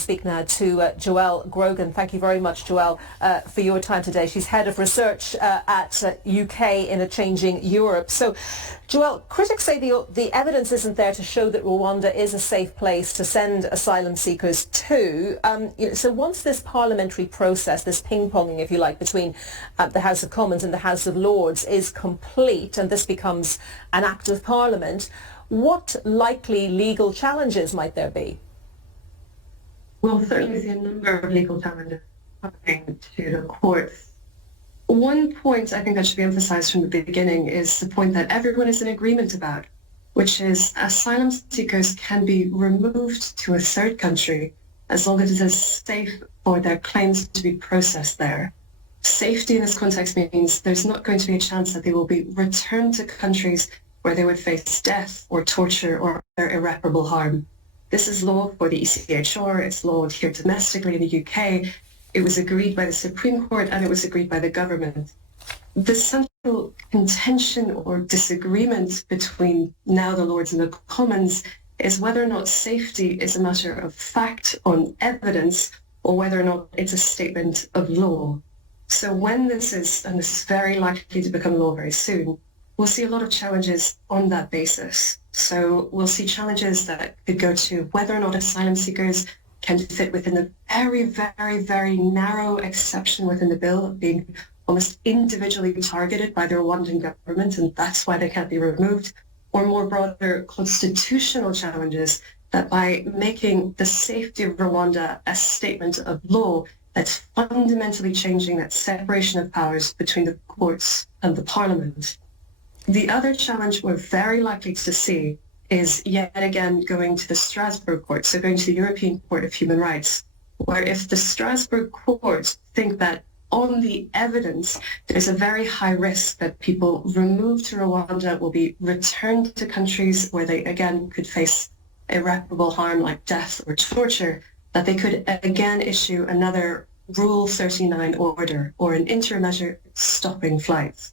and speak now to Joelle Grogan. Thank you very much, Joelle, for your time today. She's head of research at UK in a Changing Europe. So, Joelle, critics say the evidence isn't there to show that Rwanda is a safe place to send asylum seekers to. So once this parliamentary process, this ping-ponging, if you like, between the House of Commons and the House of Lords is complete, and this becomes an act of Parliament, what likely legal challenges might there be? We'll certainly see a number of legal challenges coming to the courts. One point I think that should be emphasized from the beginning is the point that everyone is in agreement about, which is asylum seekers can be removed to a third country as long as it is safe for their claims to be processed there. Safety in this context means there's not going to be a chance that they will be returned to countries where they would face death or torture or irreparable harm. This is law for the ECHR, it's law here domestically in the UK. It was agreed by the Supreme Court and it was agreed by the government. The central contention or disagreement between now the Lords and the Commons is whether or not safety is a matter of fact on evidence or whether or not it's a statement of law. So when this is, and this is very likely to become law very soon, we'll see a lot of challenges on that basis. So we'll see challenges that could go to whether or not asylum seekers can fit within the very, very, very narrow exception within the bill of being almost individually targeted by the Rwandan government, and that's why they can't be removed, or more broader constitutional challenges that by making the safety of Rwanda a statement of law, that's fundamentally changing that separation of powers between the courts and the parliament. The other challenge we're very likely to see is yet again going to the Strasbourg Court, so going to the European Court of Human Rights, where if the Strasbourg Court think that on the evidence, there's a very high risk that people removed to Rwanda will be returned to countries where they again could face irreparable harm like death or torture, that they could again issue another Rule 39 order or an interim measure stopping flights.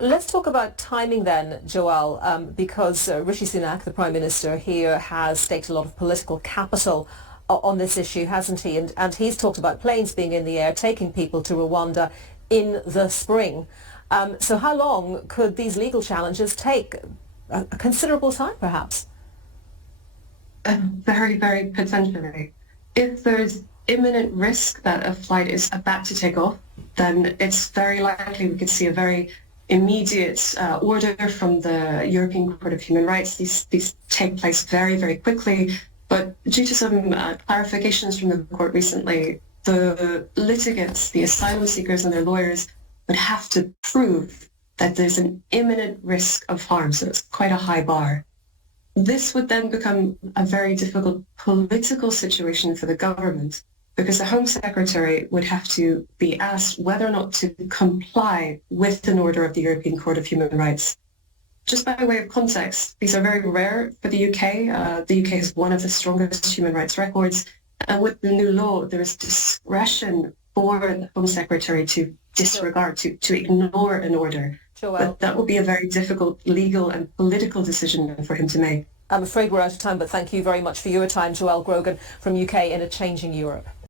Let's talk about timing then, Joelle, because Rishi Sunak, the Prime Minister here, has staked a lot of political capital on this issue, hasn't he? And he's talked about planes being in the air, taking people to Rwanda in the spring. So how long could these legal challenges take? A considerable time, perhaps? Very, very potentially. If there's imminent risk that a flight is about to take off, then it's very likely we could see a very immediate order from the European Court of Human Rights. These take place very, very quickly. But due to some clarifications from the court recently, the litigants, the asylum seekers and their lawyers would have to prove that there's an imminent risk of harm. So it's quite a high bar. This would then become a very difficult political situation for the government, because the Home Secretary would have to be asked whether or not to comply with an order of the European Court of Human Rights. Just by way of context, these are very rare for the UK. The UK has one of the strongest human rights records. And with the new law, there is discretion for the Home Secretary to disregard, to ignore an order. But that will be a very difficult legal and political decision for him to make. I'm afraid we're out of time, but thank you very much for your time, Joelle Grogan from UK in a Changing Europe.